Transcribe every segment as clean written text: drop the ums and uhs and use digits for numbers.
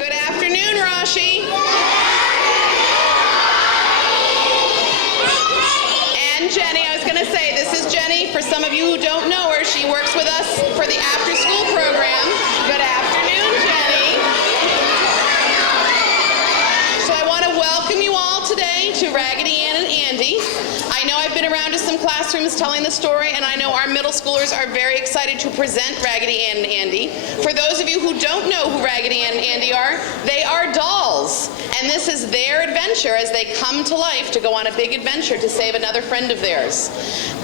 Good afternoon, Rashi. And Jenny, I was going to say, this is Jenny. For some of you who don't know her, she works with us for the after-school program. Good afternoon, Jenny. So I want to welcome you all today to Raggedy Ann and Andy. I know I've been around to some classrooms telling the story, and I know our middle schoolers are very excited to present Raggedy Ann and Andy. For those of you who don't know who Raggedy Ann and Andy are, they are dolls, and this is their adventure as they come to life to go on a big adventure to save another friend of theirs.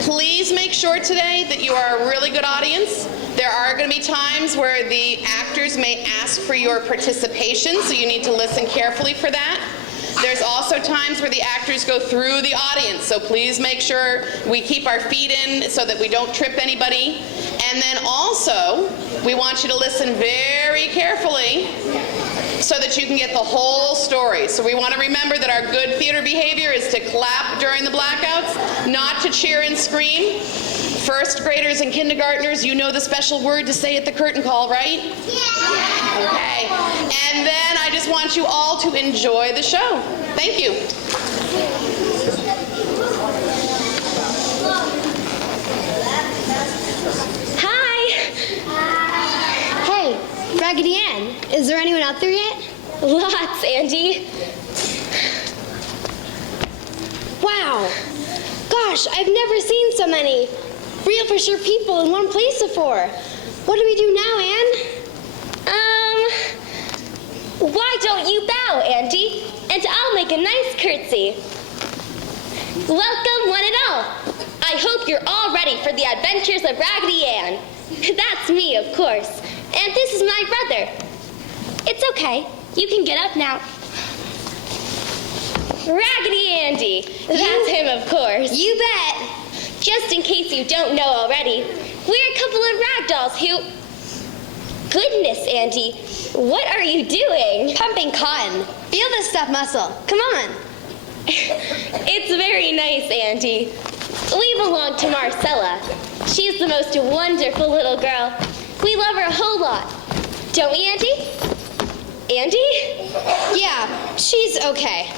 Please make sure today that you are a really good audience. There are going to be times where the actors may ask for your participation, so you need to listen carefully for that. There's also times where the actors go through the audience, so please make sure we keep our feet in so that we don't trip anybody. And then also, we want you to listen very carefully so that you can get the whole story. So we want to remember that our good theater behavior is to clap during the blackouts, not to cheer and scream. First graders and kindergartners, you know the special word to say at the curtain call, right? Yeah. Okay. And then I just want you all to enjoy the show. Thank you. Hi. Hey, Raggedy Ann, is there anyone out there yet? Lots, Andy. Wow. Gosh, I've never seen so many real for sure people in one place before. What do we do now, Ann? Why don't you bow, Andy? And I'll make a nice curtsy. Welcome, one and all. I hope you're all ready for the adventures of Raggedy Ann. That's me, of course. And this is my brother. It's okay. You can get up now. Raggedy Andy. That's him, of course. You bet. Just in case you don't know already, we're a couple of rag dolls who... Goodness, Andy, what are you doing? Pumping cotton. Feel this stuff muscle. Come on. It's very nice, Andy. We belong to Marcella. She's the most wonderful little girl. We love her a whole lot. Don't we, Andy? Andy? Yeah, she's okay.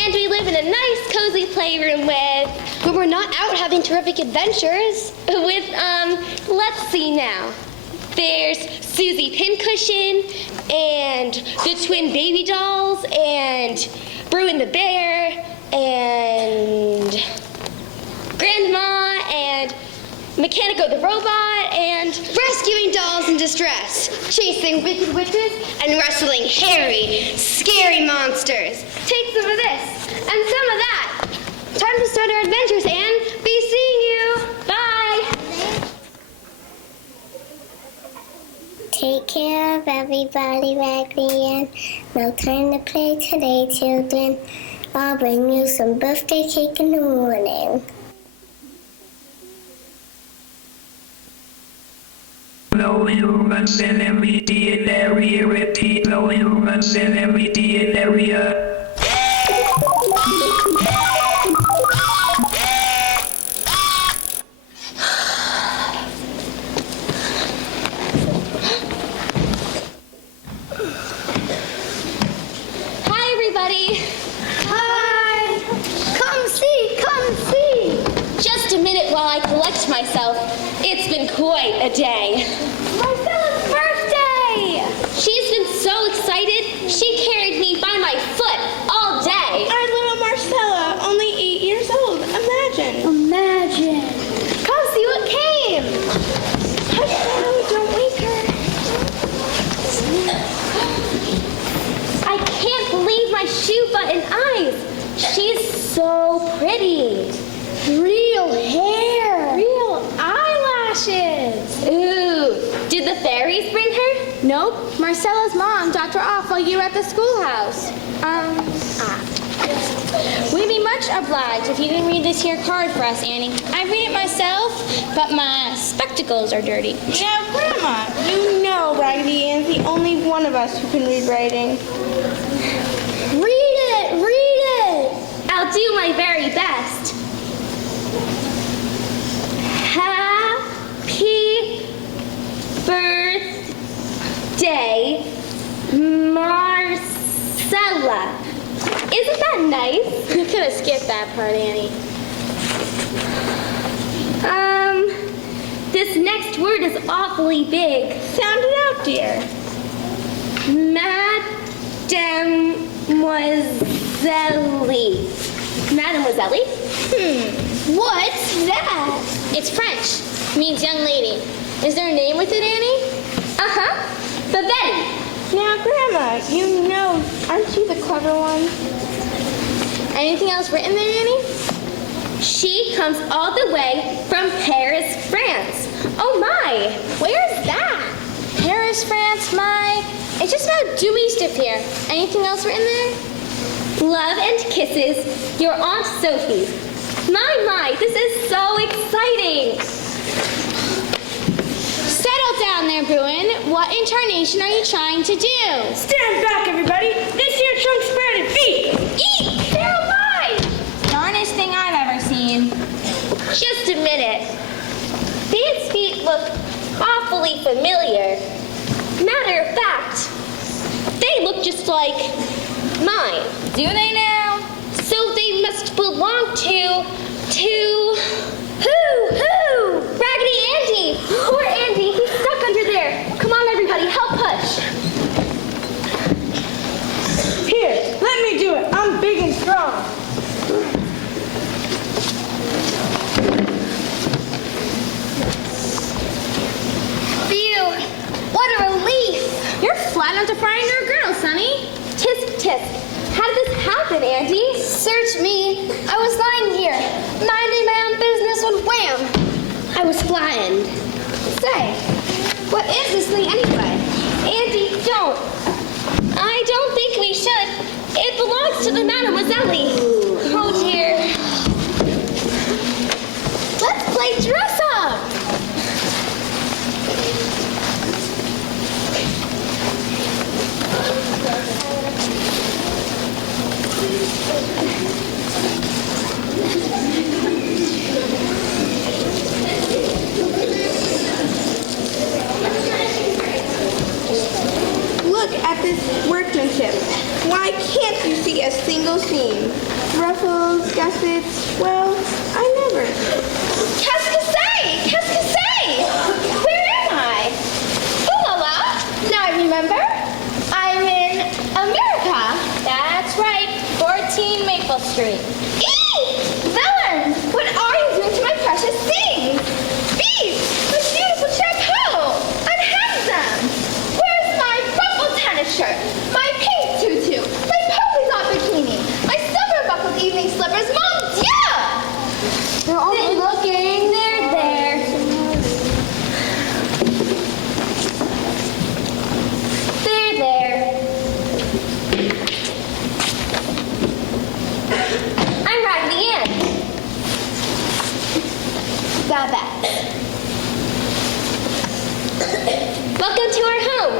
And we live in a nice, cozy playroom with... But we're not out having terrific adventures. With, let's see now. There's Susie Pincushion, and the twin baby dolls, and Bruin the bear, and Grandma, and Mechanico the robot, and... Rescuing dolls in distress, chasing wicked witches, and wrestling hairy, scary monsters. Take some of this, and some of that. Time to start our adventures, Anne. Be seeing you. Bye. Take care of everybody, Raggedy Ann. No time to play today, children. I'll bring you some birthday cake in the morning. No humans in immediate area. Repeat, no humans in immediate area. Hi, everybody. Hi. Come see. Just a minute while I collect myself. It's been quite a day. Marcella's birthday. She's been so excited, she carried me by my foot all day. Our little Marcella, only 8 years old. Imagine. Come see what came. Hush, no, don't wake her. I can't believe my shoe button eyes. She's so pretty. Real hair. Real eyelashes. Ooh, did the fairies bring her? Nope. Marcella's mom dropped her off while you were at the schoolhouse. We'd be much obliged if you didn't read this here card for us, Annie. I read it myself, but my spectacles are dirty. Now, Grandma, you know Raggedy Ann's the only one of us who can read writing. Read it. I'll do my very best. Happy birthday, Mom. nice? You could have skipped that part, Annie. This next word is awfully big. Sound it out, dear. Mademoiselle? What's that? It's French. Means young lady. Is there a name with it, Annie? Uh-huh. Babette. Now, Grandma, you know, aren't you the clever one? Anything else written there, Annie? She comes all the way from Paris, France. Oh my, where's that? Paris, France, my... It's just about due east of here. Anything else written there? Love and kisses, your Aunt Sophie. My, this is so exciting. Settle down there, Bruin. What incarnation are you trying to do? Stand back, everybody! This here trunk's spirited feet! Eek, they're alive! Darnest thing I've ever seen. Just a minute. These feet look awfully familiar. Matter of fact, they look just like mine. Do they now? So they must belong to who? Raggedy Andy! Poor Andy, he's stuck under there. Come on, everybody, help push. Here, let me do it. I'm big and strong. Phew, what a relief. You're flat enough to fry into a girdle, Sonny. Tisk, tisk. How did this happen, Andy? Search me. I was lying here, minding my own business when wham! I was flattened. Say, what is this thing anyway? Andy, don't. I don't think we should. It belongs to the Mademoiselle. Oh, dear. Let's play dress up. Look at this workmanship. Why can't you see a single seam? Ruffles, gussets, well, I never. Qu'est-ce que c'est? Where am I? Ooh la la. Now I remember. I'm in America. That's right. 14 Maple Street. Eee! Villain! What are you doing to my precious things? Beast! My beautiful chapeau! Unhandsome! Where's my ruffled tennis shirt? My pink tutu? My polka dot bikini? My silver buckled evening slippers? Mon Dieu! They're only looking. They're there. They're there. I'm Raggedy Ann. Babette. Welcome to our home.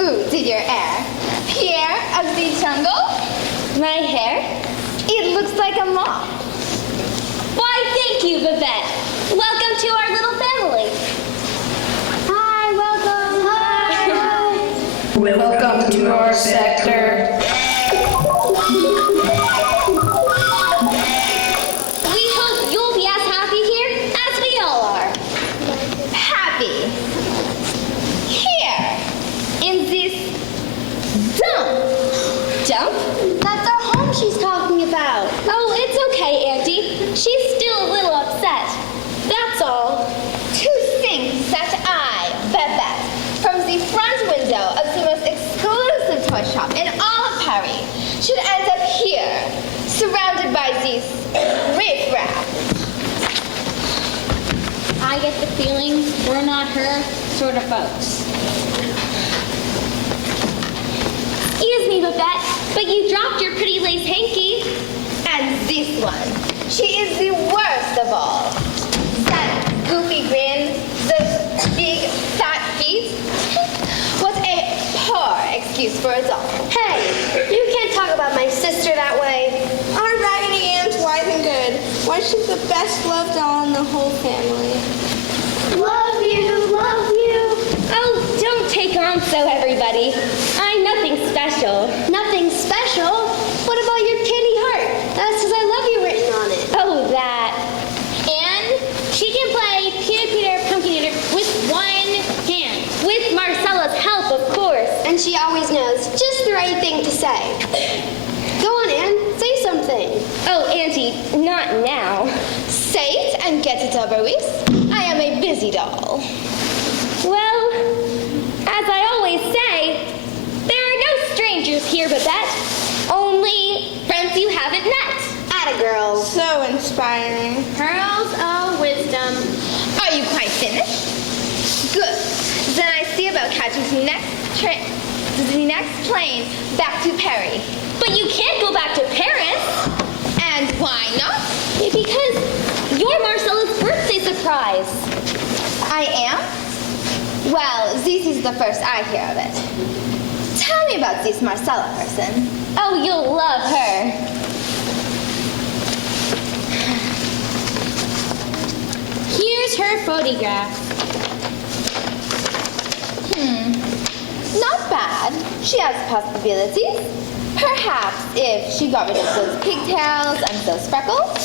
Ooh, did your air? Pierre of the jungle? My hair? It looks like a moth. Why, thank you, Babette. Welcome to our little family. Hi, welcome. Welcome to our sector. We hope you'll be as happy here as we all are. Happy. Here, in this dump. Dump? That's our home she's talking about. Oh, it's okay, Auntie. She's still a little upset. That's all. To think that I, Babette, from the front window of the most exclusive toy shop in all of Paris, should end up here, surrounded by these riffraff. I get the feeling we're not her sort of folks. Excuse me, Babette, but you dropped your pretty lace hanky. And this one, she is the worst of all. That goofy grin, those big fat feet. What a poor excuse for a doll. Hey, you can't talk about my sister that way. Our Raggedy Ann's wise and good. Why, she's the best loved doll in the whole family. Love you, love you. Oh, don't take on so, everybody. I'm nothing special. special. Nothing special. What about your candy heart? That says I love you written on it. Oh, that. And she can play Peter, Pumpkin Eater with one hand. With Marcella's help, of course. And she always knows just the right thing to say. Go on, Anne. Say something. Oh, Auntie, not now. Say it and get it over with. I am a busy doll. Well, as I always say, there are no strangers here, Babette. Only friends you haven't met. Atta girl. So inspiring. Pearls of wisdom. Are you quite finished? Good. Then I see about catching the next plane back to Paris. But you can't go back to Paris. And why not? Because you're Marcella's birthday surprise. I am? Well, this is the first I hear of it. Tell me about this Marcella person. Oh, you'll love her. Here's her photograph. Not bad. She has possibilities. Perhaps if she got rid of those pigtails and those freckles.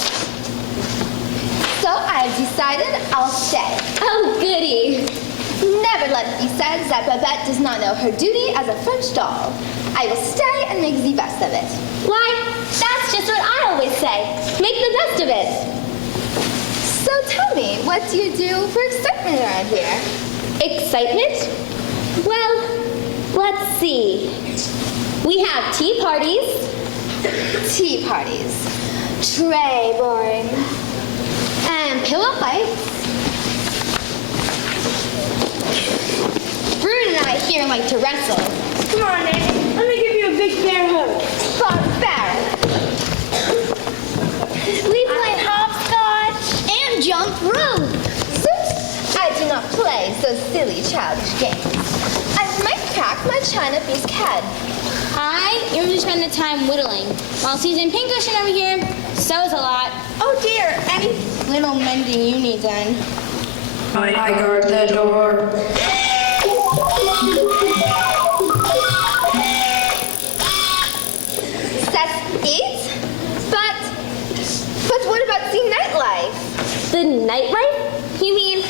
So I've decided I'll stay. Oh, goody. Never let it be said that Babette does not know her duty as a French doll. I will stay and make the best of it. Why, that's just what I always say. Make the best of it. So tell me, what do you do for excitement around here? Excitement? Well, let's see. We have tea parties. Tea parties. Très boring. And pillow fights. Brood and I here like to wrestle. Come on, Annie. Let me give you a big bear hug. Barbaric. We play hopscotch And jump rope. I do not play so silly childish games. I might crack my china piece head. I usually spend the time whittling, while Susan Pincushion over here sews a lot. Oh dear, any little mending you need done. I guard the door. That's it? But what about the nightlife? The nightlife? You mean,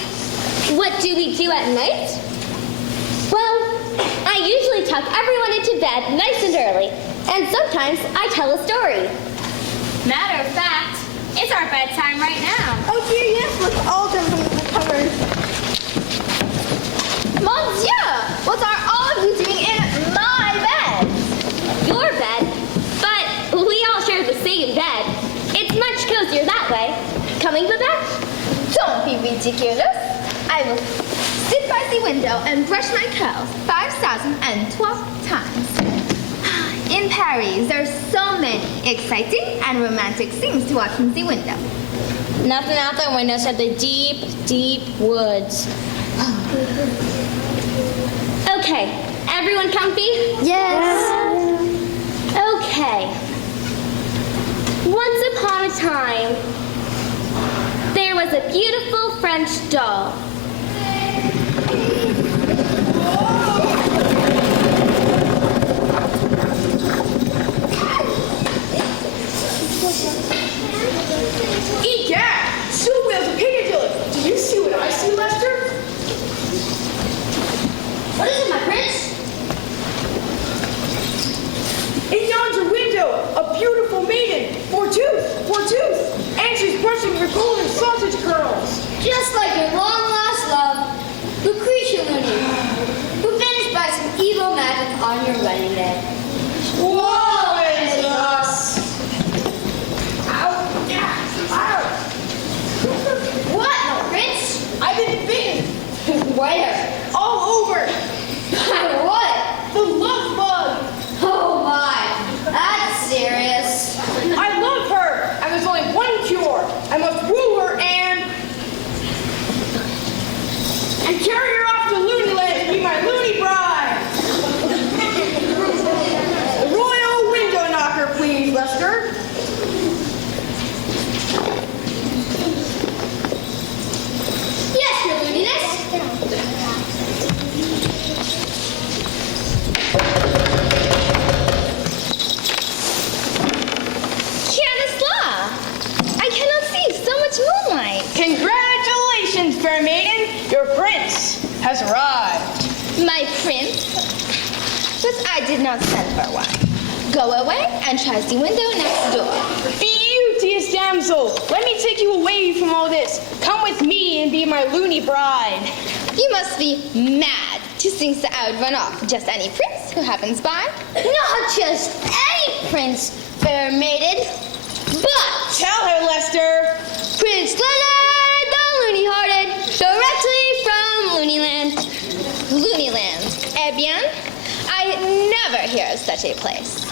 what do we do at night? Well, I usually tuck everyone into bed nice and early, and sometimes I tell a story. Matter of fact, it's our bedtime right now. Oh dear, yes, let's all jump into the covers. Mon Dieu! What are all of you doing in my bed? Your bed, but we all share the same bed. It's much cozier that way. Coming, Babette? Don't be ridiculous. I will sit by the window and brush my curls 5,012 times. In Paris, there's so many exciting and romantic things to watch from the window. Nothing out the window except the deep, deep woods. Okay, everyone comfy? Yes. Okay. Once upon a time, there was a beautiful French doll. Egad! Two wheels of Piccadilly. Do you see what I see, Lester? What is it, my prince? In yonder window, a beautiful maiden, Fortune, and she's brushing her golden sausage curls. Just like your long-lost love, Lucretia Looney, who finished by some evil magic on your wedding day. Woe is us! Ow! Ow! What, no prince? I've been bitten Where? all over. By what? The love bug. Oh my, that's serious. I love her. And there's only one cure. I must woo her and has arrived. My prince? But I did not send for one. Go away and try the window next door. Beauteous damsel, let me take you away from all this. Come with me and be my loony bride. You must be mad to think that I would run off just any prince who happens by. Not just any prince, fair maiden, but Tell her, Lester. Prince Leonard the Looney-hearted, directly from Looney Land. Looney Land. Eh bien? I never hear of such a place.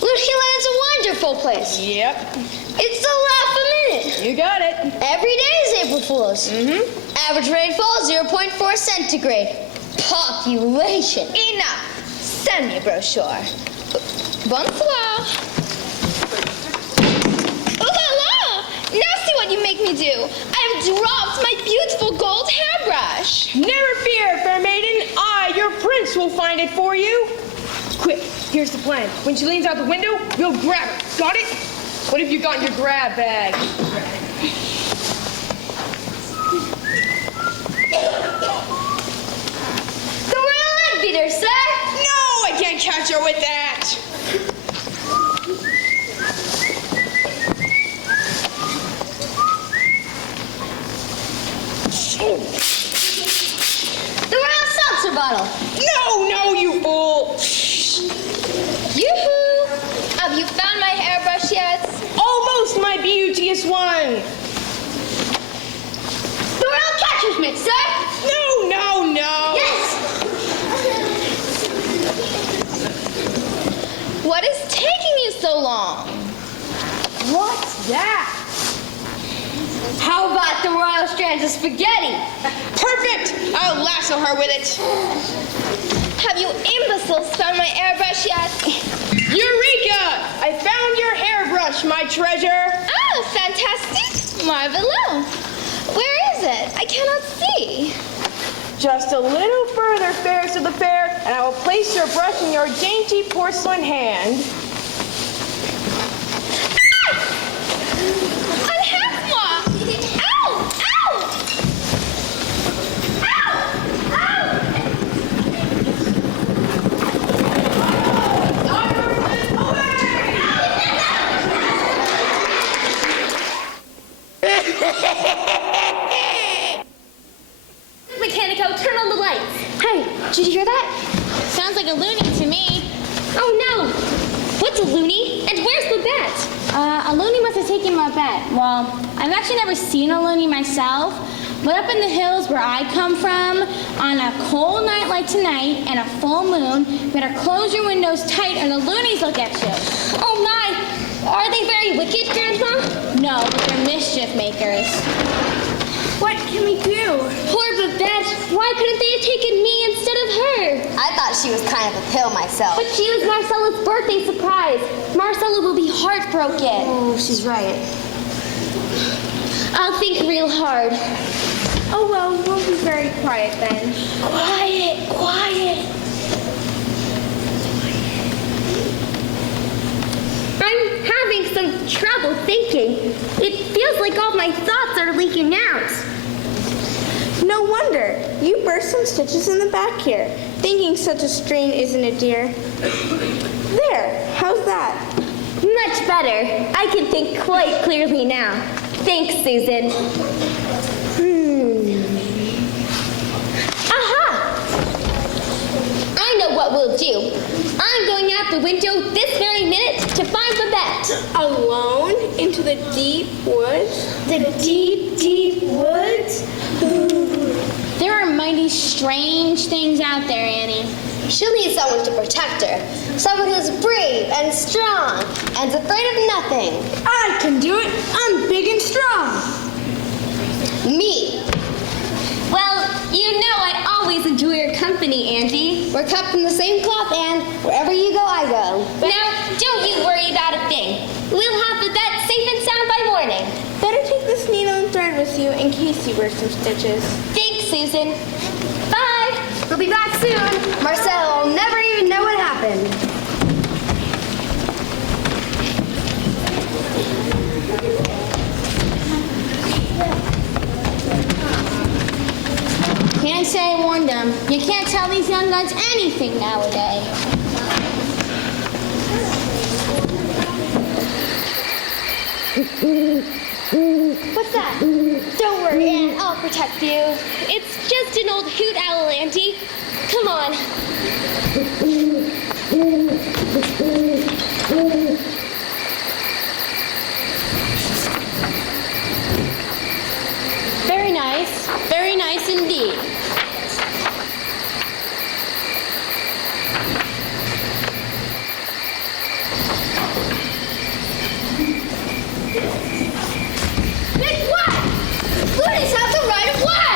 Looney Land's a wonderful place. Yep, It's the laugh a minute. you got it. Every day is April Fool's. Average rainfall 0.4 centigrade. Population. Enough. Send me a brochure. Bonsoir. Oh la la! Now see what you make me do. I have dropped my beautiful gold hairbrush. Never fear, fair maiden. I, your prince, will find it for you. Quick, here's the plan. When she leans out the window, we'll grab her. Got it? What have you got in your grab bag? The royal land beater, sir. No, I can't catch her with that. The royal seltzer bottle. No, you fool. Yoo-hoo! Have you found my hairbrush yet? Almost my beauteous one. The royal catcher's mitt, sir. No. Yes. What is taking you so long? What's that? How about the royal strands of spaghetti? Perfect. I'll lasso her with it. Have you imbeciles found my airbrush yet? Eureka! I found your hairbrush, my treasure. Oh, fantastic! Marvelous! Where is it? I cannot see. Just a little further, fairest of the fair, and I will place your brush in your dainty porcelain hand. Unhack-moi! Ow! Ow! Ow! Ow! Mechanico, turn on the lights. Hey, did you hear that? Sounds like a loony to me. Oh no! What's a loony? And where's Babette? A loony must have taken Babette. Well, I've actually never seen a loony myself, but up in the hills where I come from, on a cold night like tonight and a full moon, you better close your windows tight or the loonies will get you. Oh my! Are they very wicked, Grandma? No, but they're mischief makers. What can we do? Poor Babette. Why couldn't they have taken me instead of her? I thought she was kind of a pill myself. But she was Marcella's birthday surprise. Marcella will be heartbroken. Oh, she's right. I'll think real hard. Oh, well, we'll be very quiet then. Quiet. I'm having some trouble thinking. It feels like all my thoughts are leaking out. No wonder. You burst some stitches in the back here. Thinking such a strain, isn't it, dear? There. How's that? Much better. I can think quite clearly now. Thanks, Susan. Aha! I know what we'll do. I'm going out the window this very minute to find Babette. Alone? Into the deep woods? The deep, deep woods? There are mighty strange things out there, Annie. She'll need someone to protect her. Someone who's brave and strong and afraid of nothing. I can do it. I'm big and strong. Me. Well, you know I always enjoy your company, Angie. We're cut from the same cloth, Anne. Wherever you go, I go. Now, don't you worry about a thing. We'll have Babette safe and sound by morning. Better take this needle and thread with you in case you burst some stitches. Thanks, Susan. Bye. We'll be back soon. Marcel will never even know what happened. Can't say on. You can't tell these young guns anything nowadays. What's that? Don't worry, Anne. I'll protect you. It's just an old hoot owl, Auntie. Come on. Very nice indeed. It's what? Loonies have the right of way!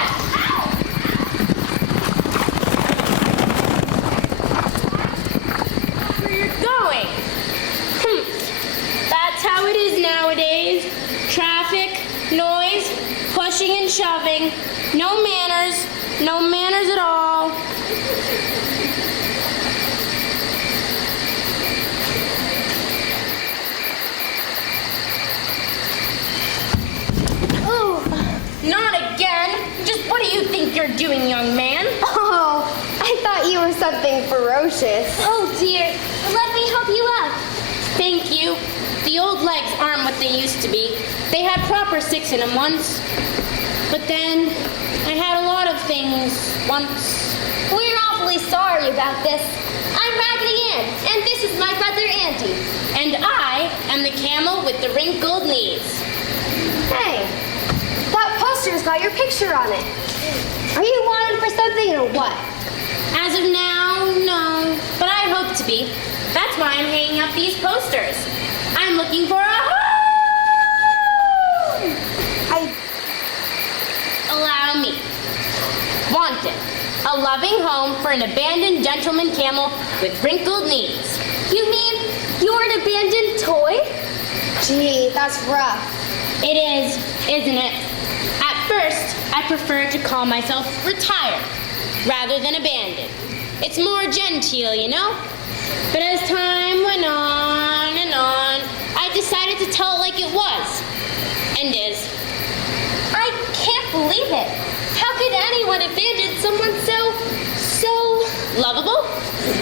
Where you're going? That's how it is nowadays. Traffic, noise, pushing and shoving. No manners at all. Oh, Not again. Just what do you think you're doing, young man? oh, I thought you were something ferocious. Oh dear, let me help you out. Thank you. The old legs aren't what they used to be. They had proper 6 in them once. But then I had a lot of things once. We're awfully sorry about this. I'm Raggedy Ann, and this is my brother Andy. And I am the camel with the wrinkled knees. Hey, that poster's got your picture on it. Are you wanted for something or what? As of now, no. But I hope to be. That's why I'm hanging up these posters. I'm looking for a home! Allow me. Wanted. A loving home for an abandoned gentleman camel with wrinkled knees. You mean you're an abandoned toy? Gee, that's rough. It is, isn't it? At first, I preferred to call myself retired rather than abandoned. It's more genteel, you know? But as time went on and on, I decided to tell it like it was. And is. I can't believe it. How could anyone abandon someone so Lovable?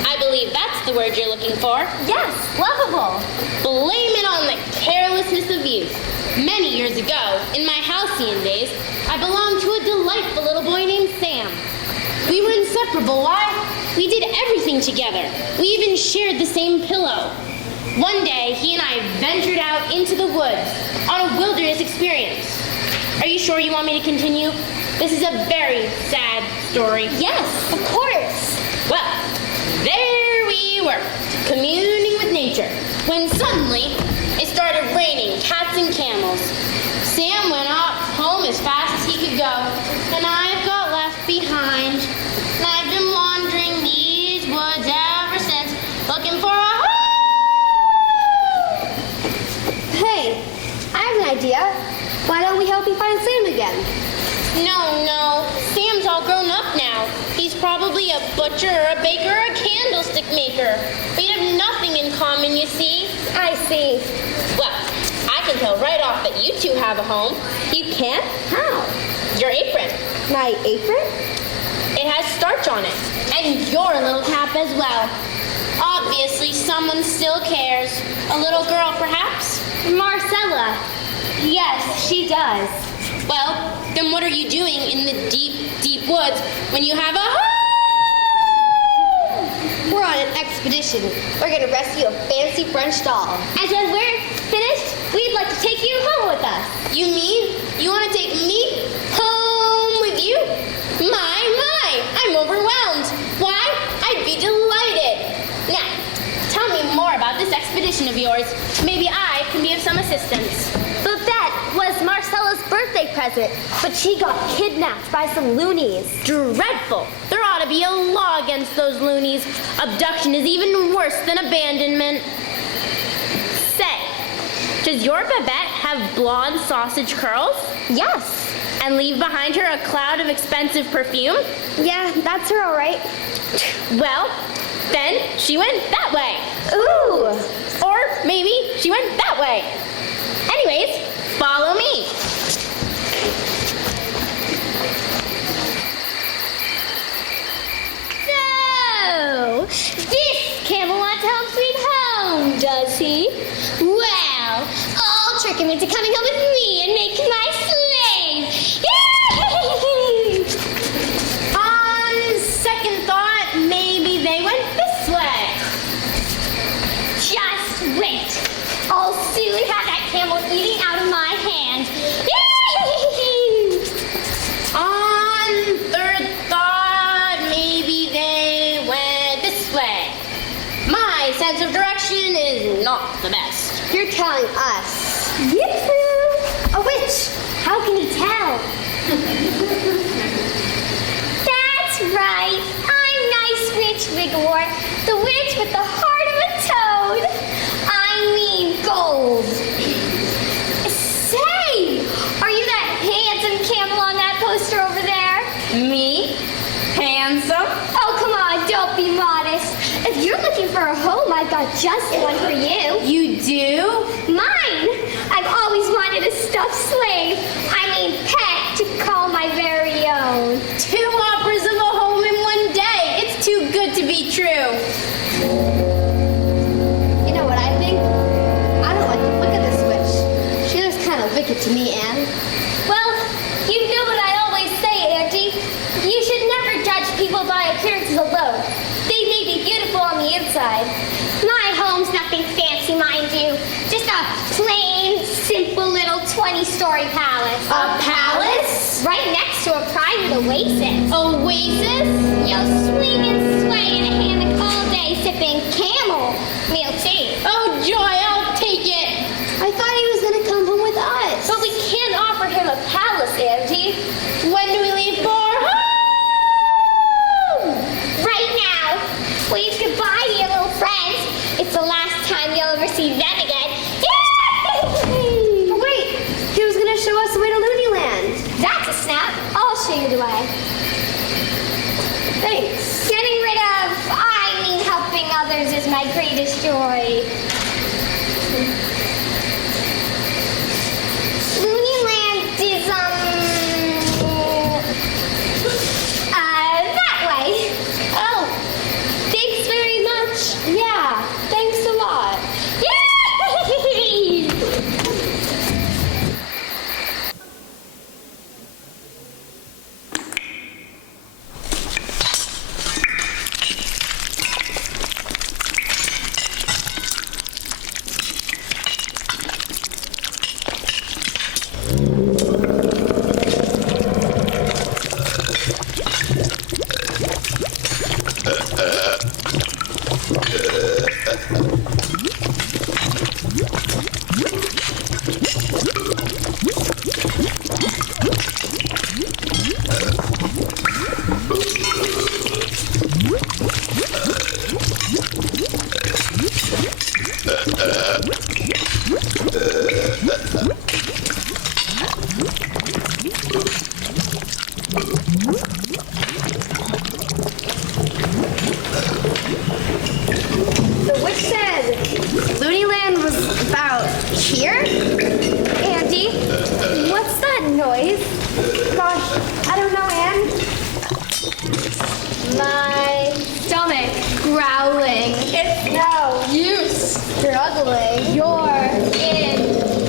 I believe that's the word you're looking for. yes, lovable? Blame it on the carelessness of youth. Many years ago, in my halcyon days, I belonged to a delightful little boy named Sam. We were inseparable. Why? We did everything together. We even shared the same pillow. One day, he and I ventured out into the woods on a wilderness experience. Are you sure you want me to continue? This is a very sad story. Yes, of course. Well, there we were, communing with nature, when suddenly it started raining cats and camels. Sam went off home as fast as he could go, and I got left behind. And I've been wandering these woods ever since, looking for a home. Hey, I have an idea. Why don't we help you find Sam again? No, Sam's all grown up now. He's probably a butcher or a baker or a candlestick maker. We have nothing in common, you see. I see. Well, I can tell right off that you two have a home. You can? How? Your apron. My apron? It has starch on it. And your little cap as well. Obviously, someone still cares. A little girl, perhaps? Marcella. Yes, she does. Well, then what are you doing in the deep, deep woods when you have a home? We're on an expedition. We're going to rescue a fancy French doll. And when we're finished, we'd like to take you home with us. You mean you want to take me home with you? My, I'm overwhelmed. Why? I'd be delighted. Now, tell me more about this expedition of yours. Maybe I can be of some assistance. Babette was Marcella's birthday present, but she got kidnapped by some loonies. Dreadful. There ought to be a law against those loonies. Abduction is even worse than abandonment. Say, does your Babette have blonde sausage curls? Yes. And leave behind her a cloud of expensive perfume? Yeah, that's her all right. Well, then she went that way. Ooh. Or maybe she went that way. Anyways, follow me. him into coming home with me and making my slave. Yay! On second thought, maybe they went this way. Just wait. I'll soon have that camel eating out of my hand. Yay! On third thought, maybe they went this way. My sense of direction is not the best. You're telling us. Yippee! A witch. How can you tell? That's right. I'm nice witch Wigglewort, the witch with the heart of a toad. I mean gold. Say, are you that handsome camel on that poster over there? Me? Handsome? Oh, come on, don't be modest. If you're looking for a home, I've got just one for you. You do? Mine! I've always wanted a stuffed slave. I mean pet to call my very own. 2 operas of a home in one day. It's too good to be true. You know what I think? I don't like the look of this witch. She looks kind of wicked to me, Anne. Well, you know what I always say, Auntie. You should never judge people by appearances alone. They may be beautiful on the inside. My home's nothing fancy, mind you. Just a plain, simple little 20-story palace. A palace? Right next to a private oasis. Oasis? You'll swing and sway in a hammock all day sipping camel milk tea. Oh, joy, I'll take it. I thought he was going to come home with us. But we can't offer him a palace, Auntie. When do we leave for home? Right now. Wave goodbye to your little friends. It's the last time you'll ever see them again. Yay! Oh, wait. He was going to show us the way to Looney Land. That's a snap. I'll show you the way. Thanks. Getting rid of, I mean helping others is my greatest joy. Looney Land is, that way. Oh, thanks very much. Yeah, thanks a lot. Yay! The witch said Looney Land was about here? Andy, what's that noise? Gosh, I don't know, Anne. My stomach growling. It's no use struggling. You're in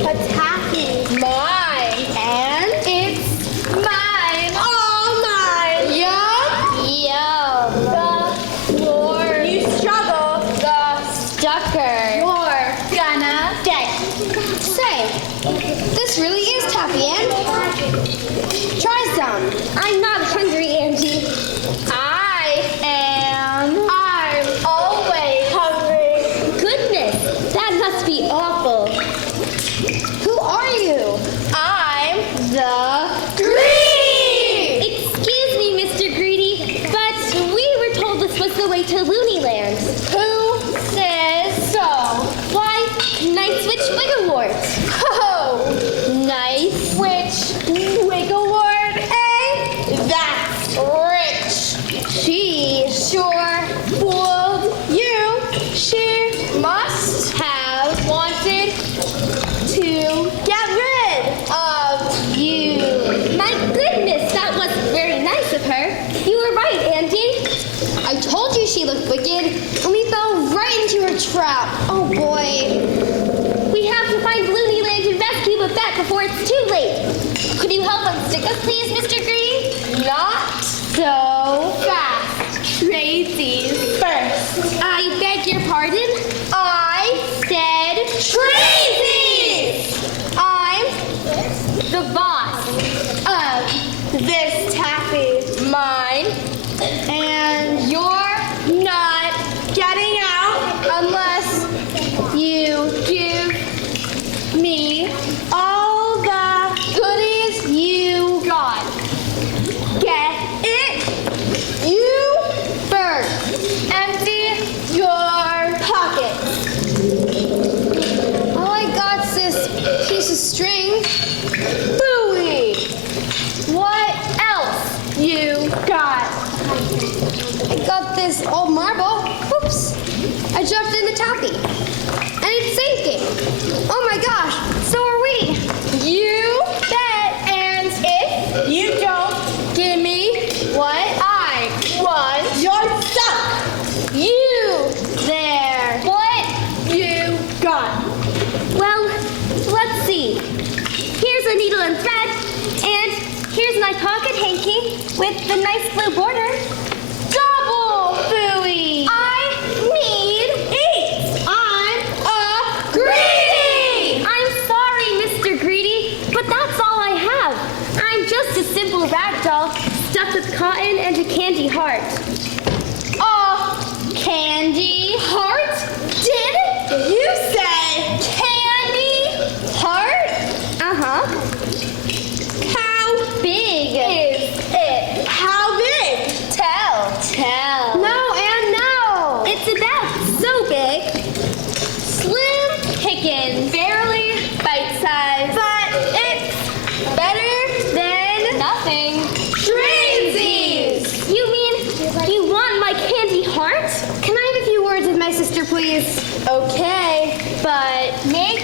attacking mine, and it's mine. All mine. Yum. The Lord. You struggle. The stucker. You're gonna dead. Say, this really is taffy, Anne. Try some. I'm not hungry, Angie. I'm always hungry. Goodness, that must be awful. Who are you? I'm the Greedy! Excuse me, Mr. Greedy, but we were told this was the way to Looney Land. Who says so? Why, nice witch Wigglewort. Oh, nice witch Wigglewort, eh? That's rich. She sure fooled you. She must have wanted to get rid of you. My goodness, that was very nice of her. You were right, Andy. I told you she looked wicked, and we fell right into her trap. Oh boy. We have to find Looney Land and rescue before it's too late. Could you help unstick us, please, Mr. Greedy? Not so fast. Tracy's first. I beg your pardon? I said Tracy's! I'm The boss. of this taffy. Mine. And you're not getting out unless you give me all the goodies you got. Get it? You first. Empty your pockets. All I got's this piece of string. Booey! What else you got? I got this old marble. Oops. I dropped it in the taffy. And it's sinking. Oh my gosh, so are we. You bet. And if you don't give me what I want, you're stuck. You there. What you got? Well, let's see. Here's a needle and thread, and here's my pocket hanky with the nice blue border. Double Booey! I need 8! I'm a greedy! I'm sorry, Mr. Greedy, but that's all I have. I'm just a simple rag doll stuffed with cotton and a candy heart. A candy heart? Did you say candy heart? Uh-huh. How Big. is it? How big? Tell. No and no. It's about so big. Slim Pickens. barely bite-sized. But it's better than Nothing. Tracy's. You mean you want my candy heart? Can I have a few words with my sister, please? Okay, but make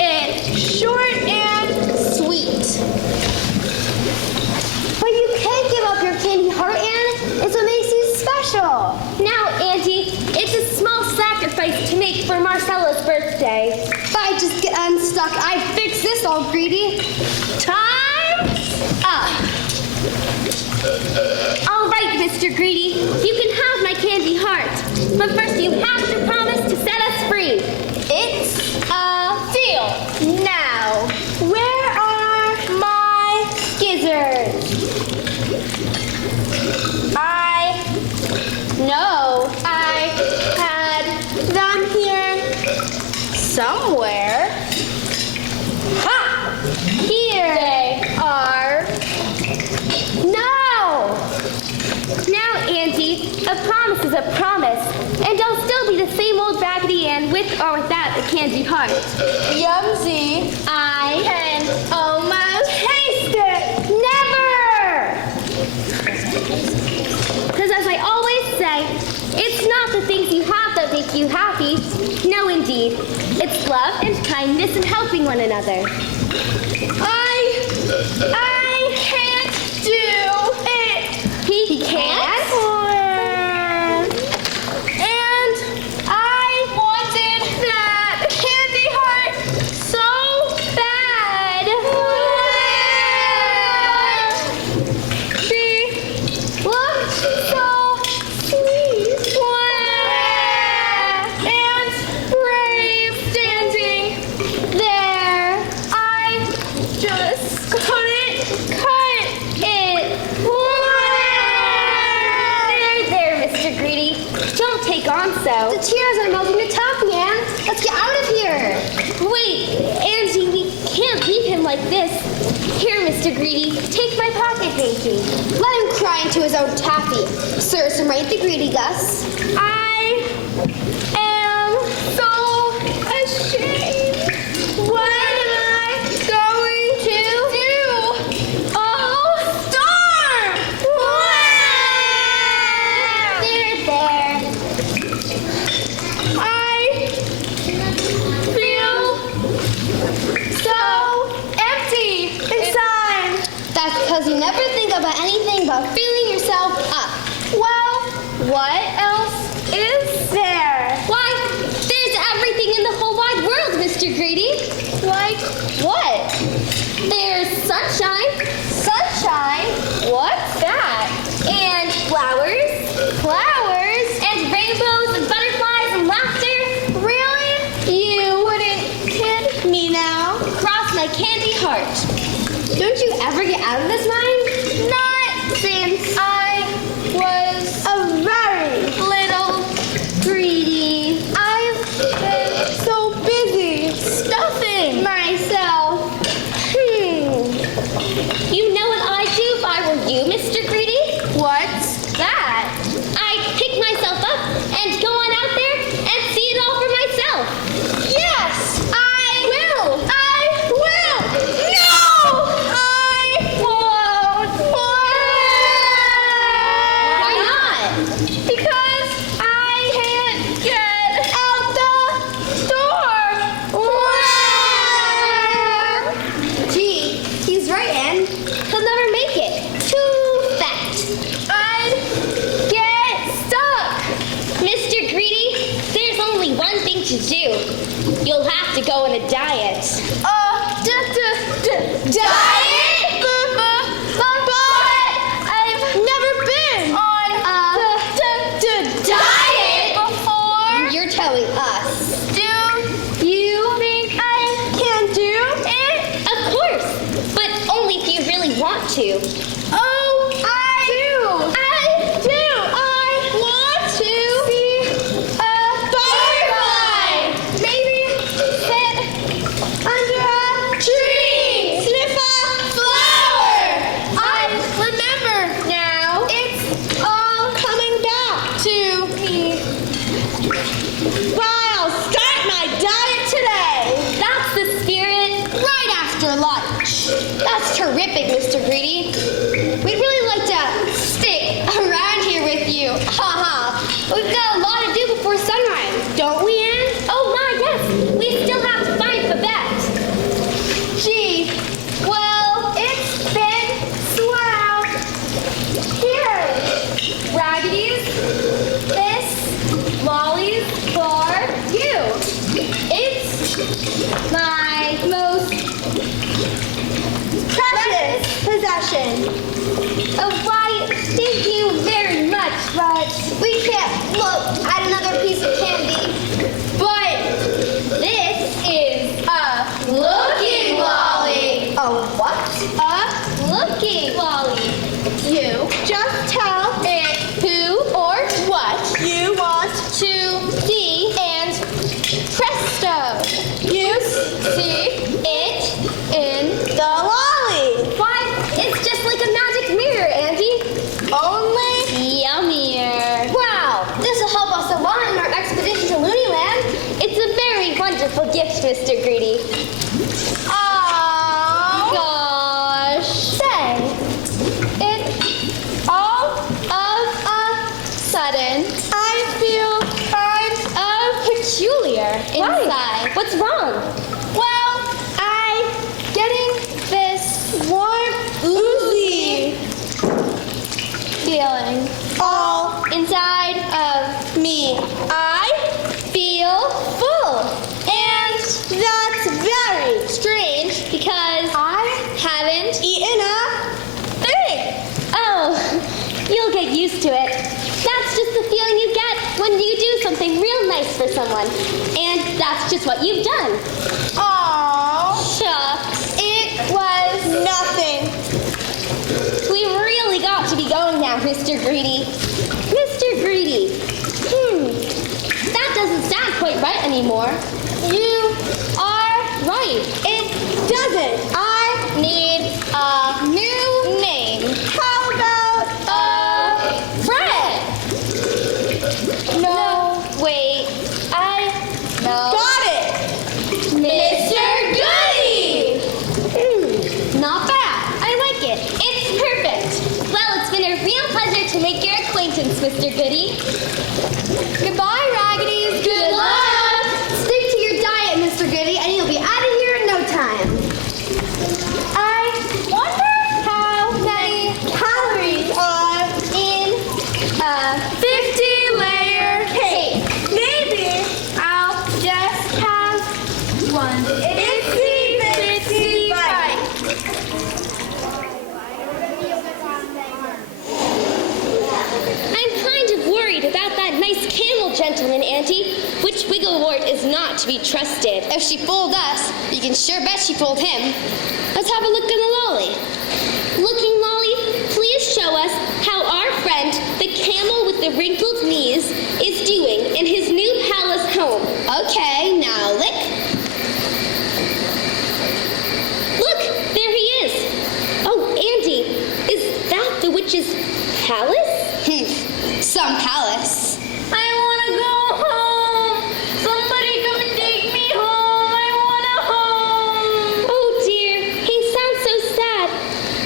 it short and sweet. But you can't give up your candy heart, Anne. It's what makes you special. Now, Auntie, it's a small sacrifice to make for Marcella's birthday. If I just get unstuck, I fix this all greedy. Time's up. All right, Mr. Greedy, you can have my candy heart. But first you have to promise to set us free. It's a deal. Now, where are my gizzards? I know I had them here somewhere. Ha! Here they are. No! Now, Auntie, a promise is a promise. And I'll still be the same old Raggedy Ann with or without a candy heart. Yumsy. I can almost taste it. Never! Because as I always say, it's not the things you have that make you happy. No, indeed. It's love and kindness and helping one another. I can't do it. He can't? And I wanted that candy heart so bad. She looked so sweet and brave standing there. I just couldn't cut it. There, Mr. Greedy. Don't take on so. The tears are melting the top, man. Let's get out of here. Wait, Angie, we can't leave him like this. Here, Mr. Greedy, take my pocket hanky. Let him cry into his own taffy. Serves him right, the greedy Gus. I am so ashamed. What am I going to do? Oh, storm! There. I feel so empty inside. That's because you never think about anything but filling yourself up. Well, what else is there? Why, there's everything in the whole wide world, Mr. Greedy. Like what? start. Don't you ever get out of this mind? Not since I was A very little greedy. I've been so busy Stuffing. Myself. You know what I'd do if I were you, Mr. Greedy? What's that? I'd pick myself up and go on out there and see it all for myself. Yes, I will. I will. No, I won't. Why not? Because I can't get out the door. Gee, he's right, Ann. He'll never make it. Too fat. I'd get stuck. Mr. Greedy, there's only one thing to do. You'll have to go on a diet. Diet? But I've never been on a diet before. You're telling us. Do you think I can do it? Of course, but only if you really want to. Oh, I do. I want to see a butterfly. Maybe sit under a tree. Sniff a flower. I remember now. It's all coming back to me. But I'll start my diet today. That's the spirit. Right after lunch. That's terrific, Mr. Greedy. We'd really like to stick around here with you. Ha ha. We've got a lot to do before sunrise, don't we, Ann? Oh my, yes. We still have to find Babette. Gee, well, it's been swell. Here, Raggedy's, this lolly's for you. It's my most precious possession. Oh, why, thank you very much, but we can't look at another piece of candy. But this is a looking lolly. A what? A looking lolly. You just tell it who or what you want to see, and presto, you see it in the lolly. Why, it's just like a magic mirror, Andy. Only Yummier. Wow, this will help us a lot in our expedition to Looney Land. It's a very wonderful gift, Mr. Greedy. oh Gosh. say it all of a sudden I feel kind of peculiar inside. What's wrong? Well, I'm getting this warm, oozy feeling all inside of me. I feel full. And that's very strange because I haven't eaten a thing. Oh, you'll get used to it. That's just the feeling you get when you do something real nice for someone. And that's just what you've done. Aww. Shucks. It was nothing. We really got to be going now, Mr. Greedy. Mr. Greedy. That doesn't sound quite right anymore. You are right. It doesn't. I need a new name. How about Fred? No. Wait. No. Got it. Mr. Goody. Not bad. I like it. It's perfect. Well, it's been a real pleasure to make your acquaintance, Mr. Goody. Goodbye, Raggedy's. Good luck. Stick to your diet, Mr. Goody, and you'll be out of here in no time. I wonder how many calories are in a 50-layer cake. Maybe I'll just have one itsy-bitsy bite. I'm kind of worried about that nice camel gentleman not to be trusted. If she fooled us, you can sure bet she fooled him. Let's have a look in the lolly. Looking Lolly, please show us how our friend, the camel with the wrinkled knees, is doing in his new palace home. Okay, now lick. Look, there he is. Oh, Andy, is that the witch's palace? Some palace. I want to go home. Somebody come and take me home. I want to home. Oh dear, he sounds so sad.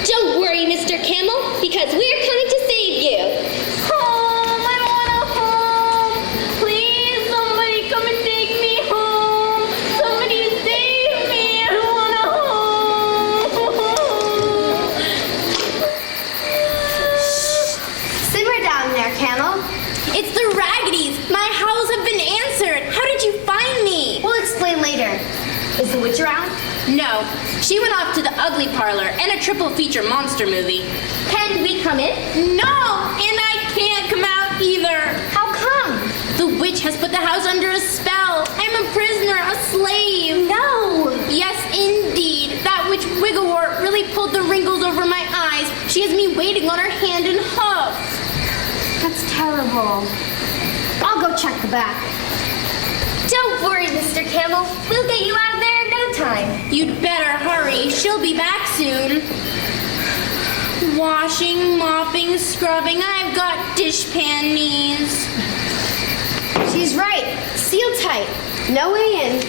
Don't worry, Mr. Camel, because we're coming to save you. Home. I want to home. Please, somebody come and take me home. Somebody save me. I want to home. Simmer down there, camel. It's the Raggedys. My howls have been answered. How did you find me? We'll explain later. Is the witch around? No. She went off to the ugly parlor and a triple feature monster movie. Can we come in? No! And I can't come out either. How come? The witch has put the house under a spell. I'm a prisoner, a slave. No. Yes, indeed. That witch Wigglewort really pulled the wrinkles over my eyes. She has me waiting on her hand and hoof. That's terrible. I'll go check the back. Don't worry, Mr. Camel. We'll get you out of there in no time. You'd better hurry. She'll be back soon. Washing, mopping, scrubbing. I've got dishpan knees. She's right. Seal tight. No way in.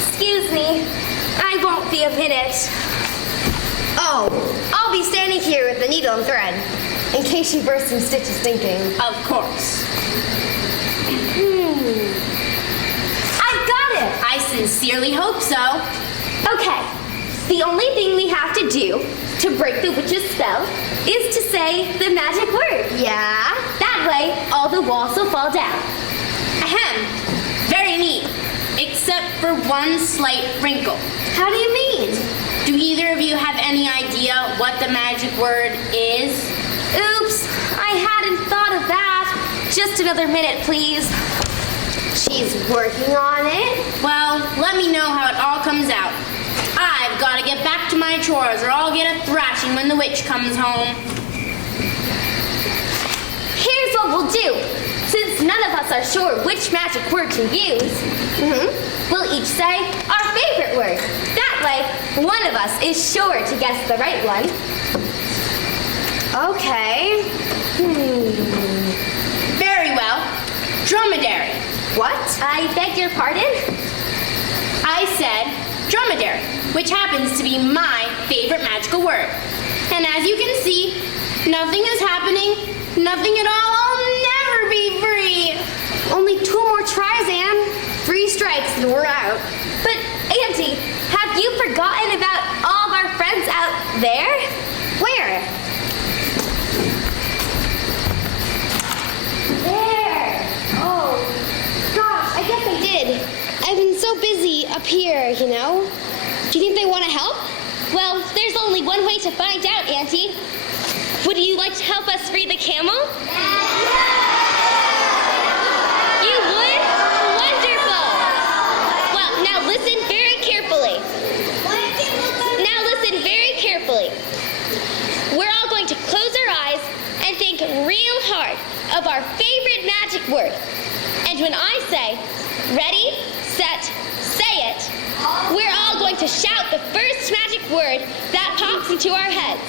Excuse me. I won't be a minute. Oh, I'll be standing here with the needle and thread, in case she bursts some stitches thinking. Of course. I've got it. I sincerely hope so. Okay. The only thing we have to do to break the witch's spell is to say the magic word. Yeah? That way, all the walls will fall down. Ahem. Very neat. Except for one slight wrinkle. How do you mean? Do either of you have any idea what the magic word is? Oops, I hadn't thought of that. Just another minute, please. She's working on it. Well, let me know how it all comes out. I've got to get back to my chores or I'll get a thrashing when the witch comes home. Here's what we'll do. Since none of us are sure which magic word to use, we'll each say our favorite word. That way, one of us is sure to guess the right one. Okay. Very well. Dromedary. What? I beg your pardon? I said dromedary, which happens to be my favorite magical word. And as you can see, nothing is happening, nothing at all. I'll never be free. Only 2 more tries, Anne. 3 strikes and we're out. But, Auntie, have you forgotten about all of our friends out there? Where? There. Oh, gosh, I guess I did. I've been so busy up here, you know. Do you think they want to help? Well, there's only one way to find out, Auntie. Would you like to help us free the camel? You would? Wonderful! Well, now listen very carefully. Now listen very carefully. We're all going to close our eyes and think real hard of our favorite magic word. And when I say, ready, set, say it, we're all going to shout the first magic word that pops into our heads.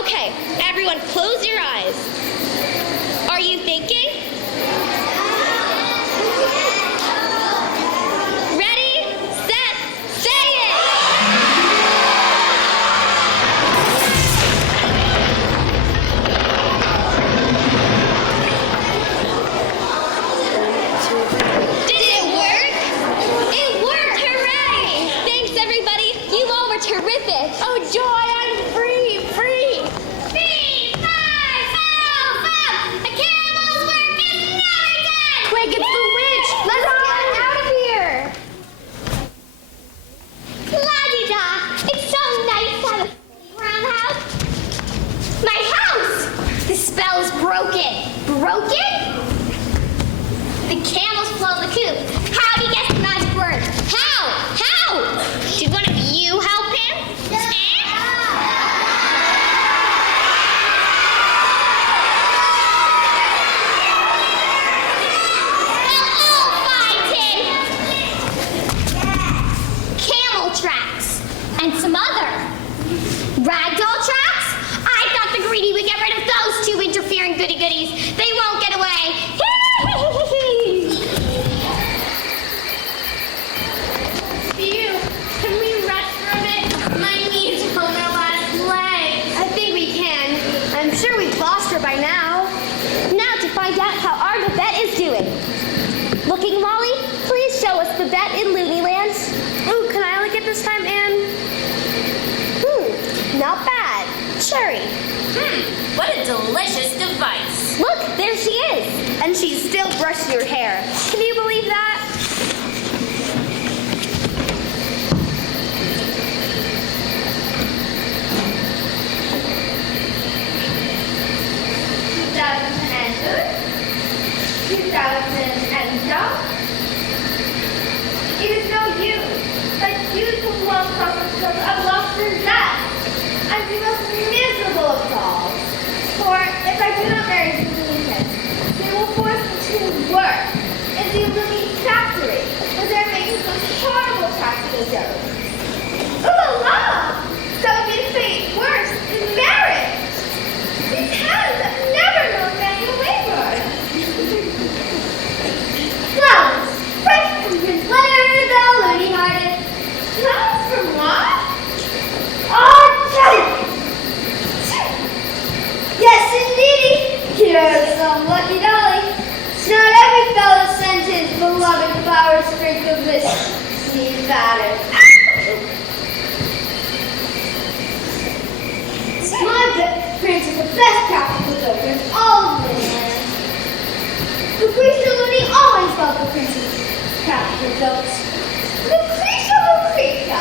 Okay, everyone close your eyes. Are you thinking? Ready, set, say it! Did it work? It worked! Hooray! Thanks, everybody. You all were terrific. Oh, joy, I'm free, free. Speed! 5! Help! The camel's work is never done! Quick, it's the witch. Let's get out of here. La-di-da! It's so nice to have a roundhouse. My house! The spell is broken. Broken? The camels flow the coop. How do you guess the magic word? How? Did one of you help him? We'll all find him. Camel tracks and some other ragdoll tracks. I thought the greedy would get rid of those two interfering goody-goodies. They won't get away. Phew, can we rest for a bit? My knees are on their last legs. I think we can. I'm sure we've lost her by now. Now to find out how our Babette is doing. Looking, Molly, please show us Babette in Looney Land. Ooh, can I look at this time, Anne? Not bad. Cherry. What a delicious device. Look, there she is. And she's still brushing her hair. Can you believe that? It is no use. That beautiful blonde crossroads I've lost her death. I'm the most miserable of dolls. For if I do not marry Lincoln, they will force me to work in the Looney factory, where they're making those horrible practical jokes. Ooh la la! That would be a fate worse than marriage. These hands have never known manual labor. Flowers, fresh from Prince Leonard, the Looney-hearted. Flowers from what? Oh, yes, indeedy. You're some lucky dolly. It's not every fellow sent his beloved flowers sprinkled with seed batter. My prince is the best practical joker in all of Looney Land. Lucretia Looney always loved the prince's practical jokes. Lucretia!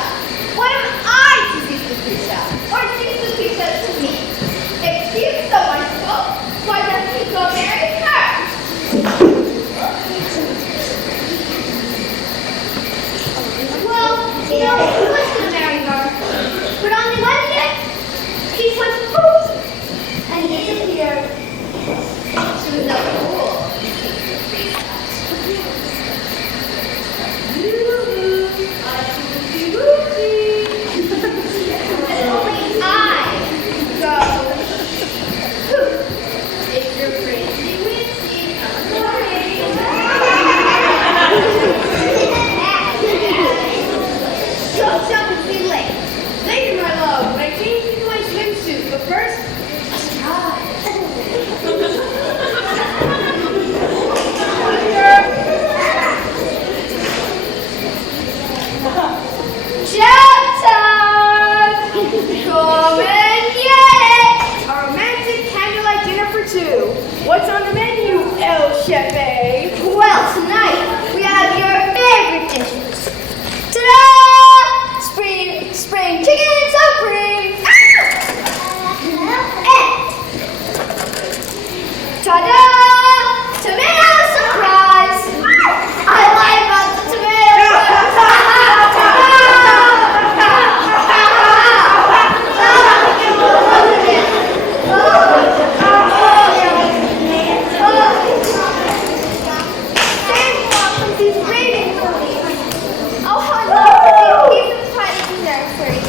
Why don't I tease Lucretia? Or tease Lucretia to me? If she's so wonderful, why doesn't he go marry her? Well, he was going to marry her. But on the Wednesday, he went poof, and he disappeared. She was a fool. What's on the menu, El Chefe? Well, tonight we have your favorite dishes. Ta-da! Spring chicken supreme. And ta-da! Tomato surprise. I lied about the tomato. Oh, how I love to see pieces of pie in the nursery.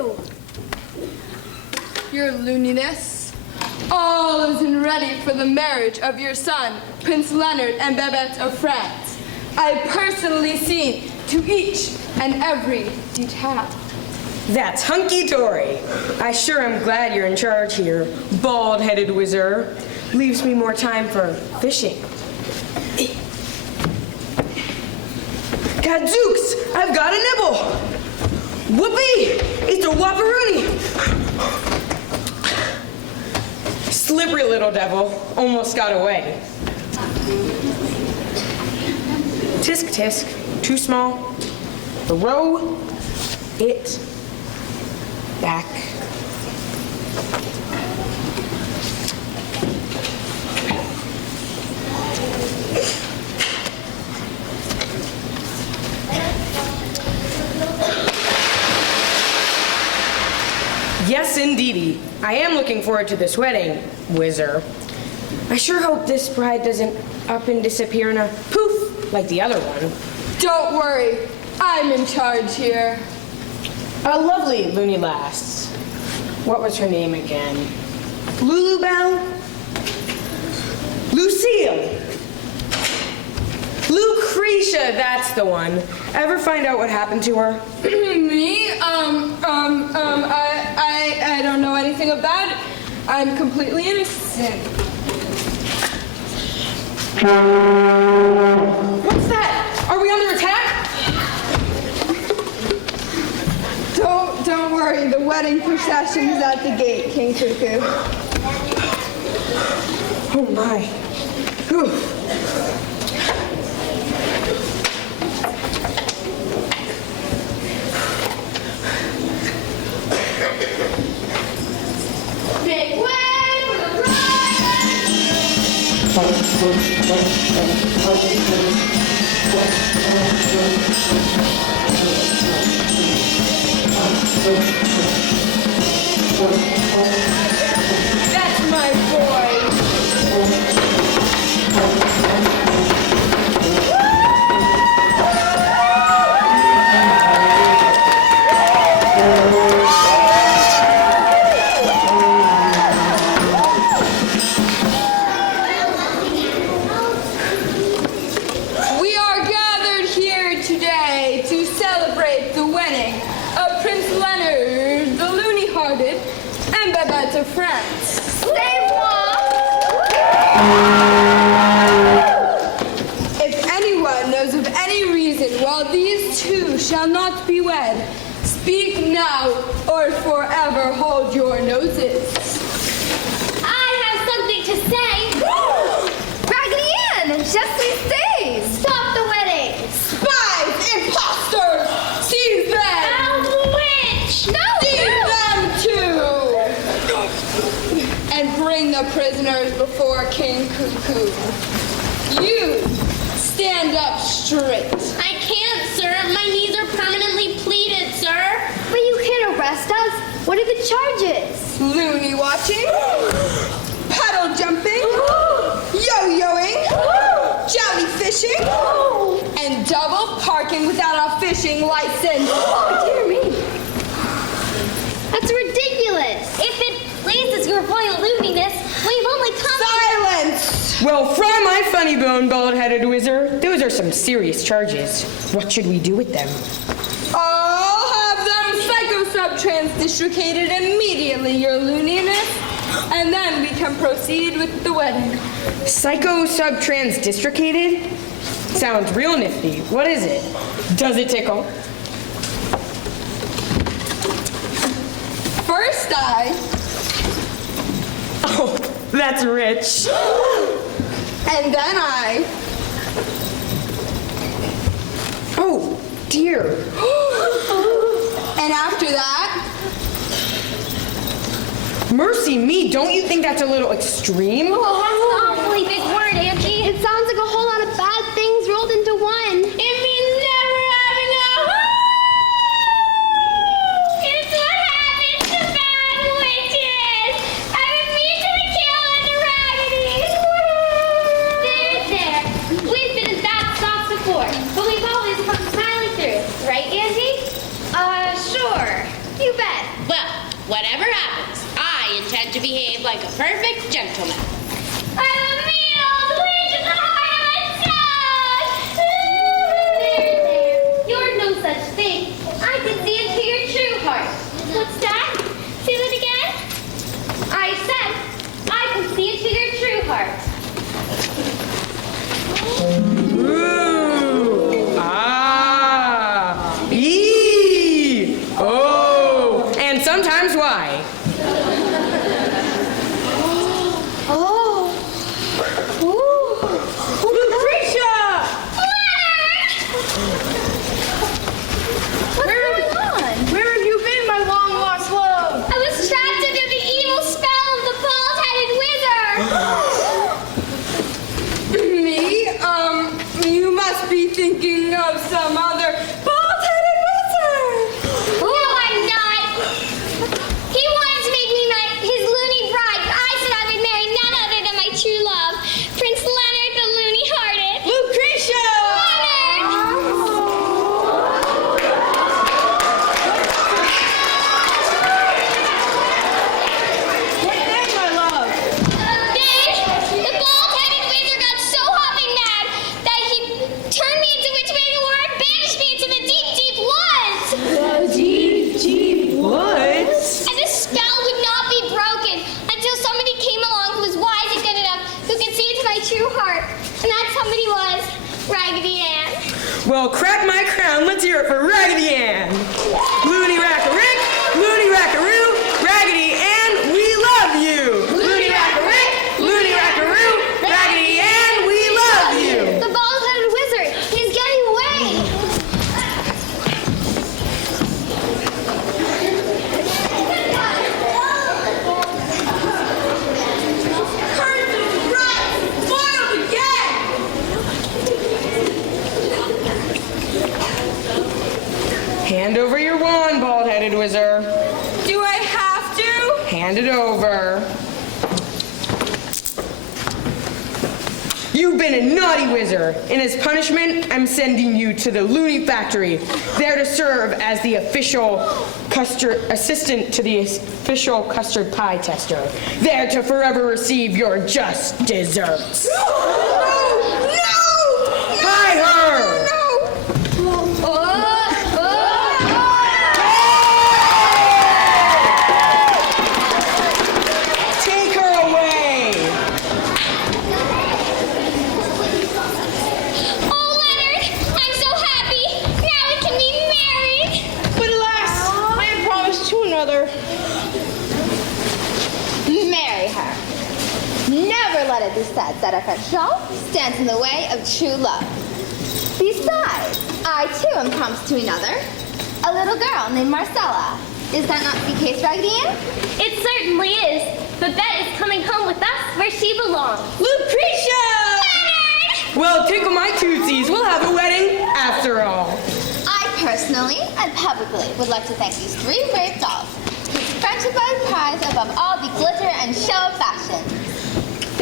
you? Your looniness. All isn't ready for the marriage of your son, Prince Leonard and Babette of France. I personally see to each and every detail. That's hunky-dory. I sure am glad you're in charge here, bald-headed wizard. Leaves me more time for fishing. Gadzooks, I've got a nibble. Whoopee, it's a whopperoonie. Slippery little devil, almost got away. Tisk tisk, too small. Throw it back. Yes, indeedy. I am looking forward to this wedding, wizard. I sure hope this bride doesn't up and disappear in a poof like the other one. Don't worry, I'm in charge here. A lovely loony lass. What was her name again? Lulubelle? Lucille. Lucretia, that's the one. Ever find out what happened to her? Me? I don't know anything about it. I'm completely innocent. What's that? Are we under attack? Don't worry, the wedding procession is at the gate, King Cuckoo. Oh my. Whew. Big way for the That's my boy. We are gathered here today to celebrate the wedding of Prince Leonard, the Looney-hearted, and Babette of France. If anyone knows of any reason why these two shall not be wed, speak now or forever hold your noses. I have something to say. Raggedy Ann and Jessie stays. Stop the wedding. Spies! Imposters! Seize them! Witch! Seize them too! And bring the prisoners before King Cuckoo. You stand up straight. I can't, sir. My knees are permanently pleated, sir. But you can't arrest us. What are the charges? Loony watching, paddle jumping, yo-yoing, jellyfishing, and double parking without a fishing license. Oh, dear me. That's ridiculous. If it pleases your royal looniness, we've only come... Silence! Well, fry my funny bone, bald-headed wizard. Those are some serious charges. What should we do with them? I'll have them psycho-sub-transdistricated immediately, your looniness, and then we can proceed with the wedding. Psycho-sub-transdistricated? Sounds real nifty. What is it? Does it tickle? First eye, Oh, that's rich. and then I. Oh, dear. And after that, Mercy me, don't you think that's a little extreme? That's an awfully big word, Angie. It sounds like a whole lot of bad things rolled into one. It means never having a It's what happens to bad witches. I repeat to the kill and the Raggedy. There. We've been in bad spots before, but we've always come smiling through. Right, Angie? Sure. You bet. Whatever happens, I intend to behave like a perfect gentleman. I'm a mean old witch in the heart of a town! You're no such thing. I can see into your true heart. What's that? Say that again? I said, I can see into your true heart. Ooh. Ah. Eee. Oh. And sometimes why? Oh. Ooh. Lucretia! What's going on? Where have you been, my long-lost love? I was trapped under the evil spell of the bald-headed wizard. Me? You must be thinking of some other bald-headed wizard. No, I'm not. He wanted to make me his loony bride, but I said I would marry none other than my true love, Prince Leonard the Loony-Hearted. Lucretia! What then, my love? Then, the bald-headed wizard got so hot and mad that he turned me into Witch Bangalore and banished me into the deep, deep woods. Deep woods? And the spell would not be broken until somebody came along who was wise and good enough, who could see into my true heart. And that somebody was Raggedy Ann. Well, crack my crown. Let's hear it for Raggedy Ann. Looney Rack-a-Rick, Looney Rack-a-Roo, Raggedy Ann, we love you. Looney Rack-a-Rick, Looney Rack-a-Roo, Raggedy Ann, we love you. The bald-headed wizard, he's getting away. Hand over your wand, bald-headed wizard. Do I have to? Hand it over. You've been a naughty wizard, and as punishment, I'm sending you to the Looney Factory, there to serve as the official assistant to the official custard pie tester, there to forever receive your just desserts. No! Pie her! Take her away! Oh, Leonard, I'm so happy. Now we can be married. But alas, I am promised to another. Marry her. Never let it be said that a fatal stands in the way of true love. Besides, I too am promised to another, a little girl named Marcella. Is that not the case, Raggedy Ann? It certainly is. Babette is coming home with us where she belongs. Lucretia! Well, tickle my tootsies. We'll have a wedding after all. I personally and publicly would like to thank these three brave dolls, whose friendship I prize above all the glitter and show of fashion.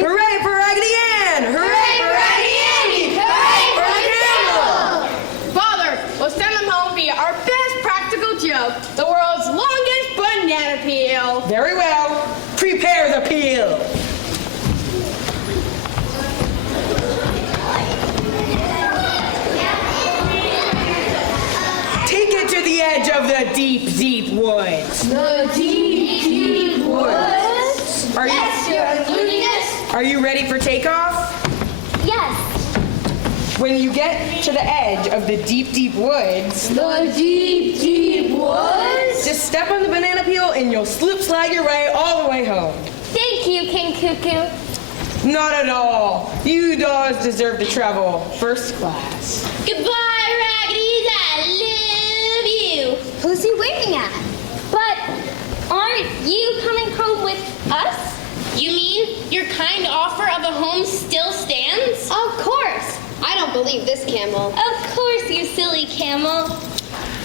Hooray for Raggedy Ann! Hooray for Raggedy Andy! Hooray for the camel! Father, we'll send them home via our best practical joke, the world's longest banana peel. Very well. Prepare the peel. Take it to the edge of the deep, deep woods. The deep, deep woods. Are you, Your Looniness. are you ready for takeoff? Yes. When you get to the edge of the deep, deep woods, The deep, deep woods. just step on the banana peel and you'll slip slide your way all the way home. Thank you, King Cuckoo. Not at all. You dolls deserve to travel first class. Goodbye, Raggity's. I love you. Who's he waving at? But aren't you coming home with us? You mean your kind offer of a home still stands? Of course. I don't believe this, Camel. Of course, you silly camel.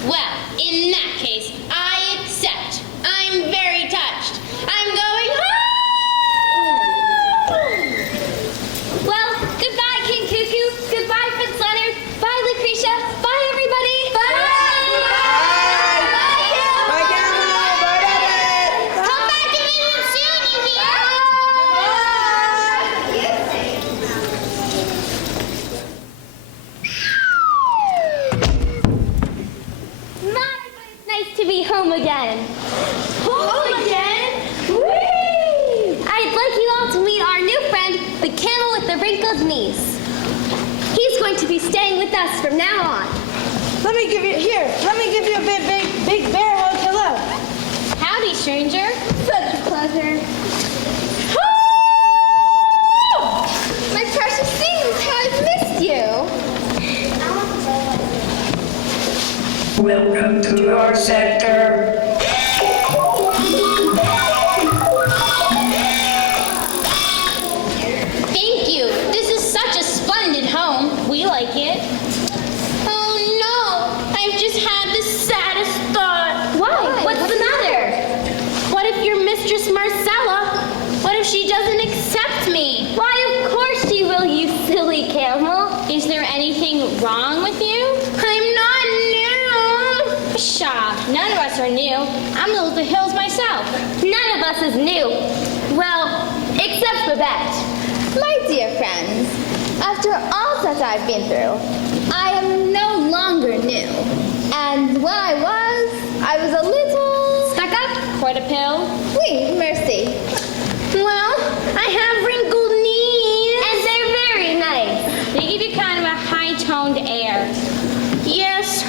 Well, in that case, I accept. I'm very touched. I'm going home! Well, goodbye, King Cuckoo. Goodbye, Prince Leonard. Bye, Lucretia. Bye, everybody. Bye. Bye, Camel. Bye, Babette. again. Home again? Whee! I'd like you all to meet our new friend, the camel with the wrinkled knees. He's going to be staying with us from now on. Let me give you a big bear hug. Hello. Howdy, stranger. Such a pleasure. My precious things, how I've missed you. Welcome to our sector. Thank you. This is such a splendid home. We like it. Oh no, I've just had the saddest thought. Why? What's the matter? What if your mistress Marcella, what if she doesn't accept me? Why, of course she will, you silly camel. Is there anything wrong with you? I'm not new. Pshaw, none of us are new. I'm new to the hills myself. None of us is new. Well, except Babette. My dear friends, after all that I've been through, I am no longer new. And when I was a little... Stuck up? Quite a pill? Oui, merci. Well, I have wrinkled knees. And they're very nice. They give you kind of a high-toned air. Yes,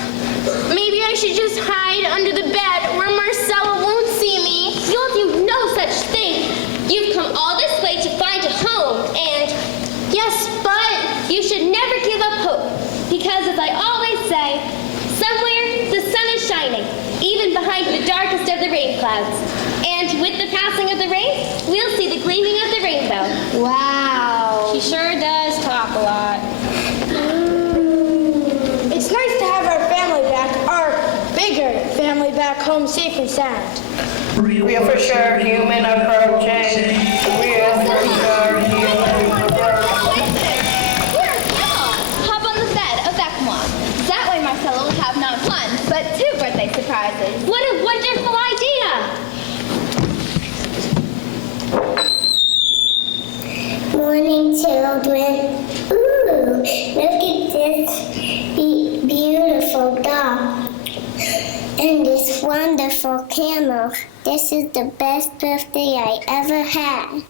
maybe I should just hide under the bed where Marcella won't see me. You'll do no such thing. You've come all this way to find a home, and Yes, but you should never give up hope. Because as I always say, somewhere the sun is shining, even behind the darkest of the rain clouds. And with the passing of the rain, we'll see the gleaming of the rainbow. Wow. she sure does talk a lot. It's nice to have our family back, our bigger family back home safe and sound. Real for sure, human approaching. Real for sure, human approaching. Hop on the bed avec moi. That way Marcella will have not one, but 2 birthday surprises. What a wonderful idea! Morning, children. Ooh, look at this beautiful dog. And this wonderful camel. This is the best birthday I ever had.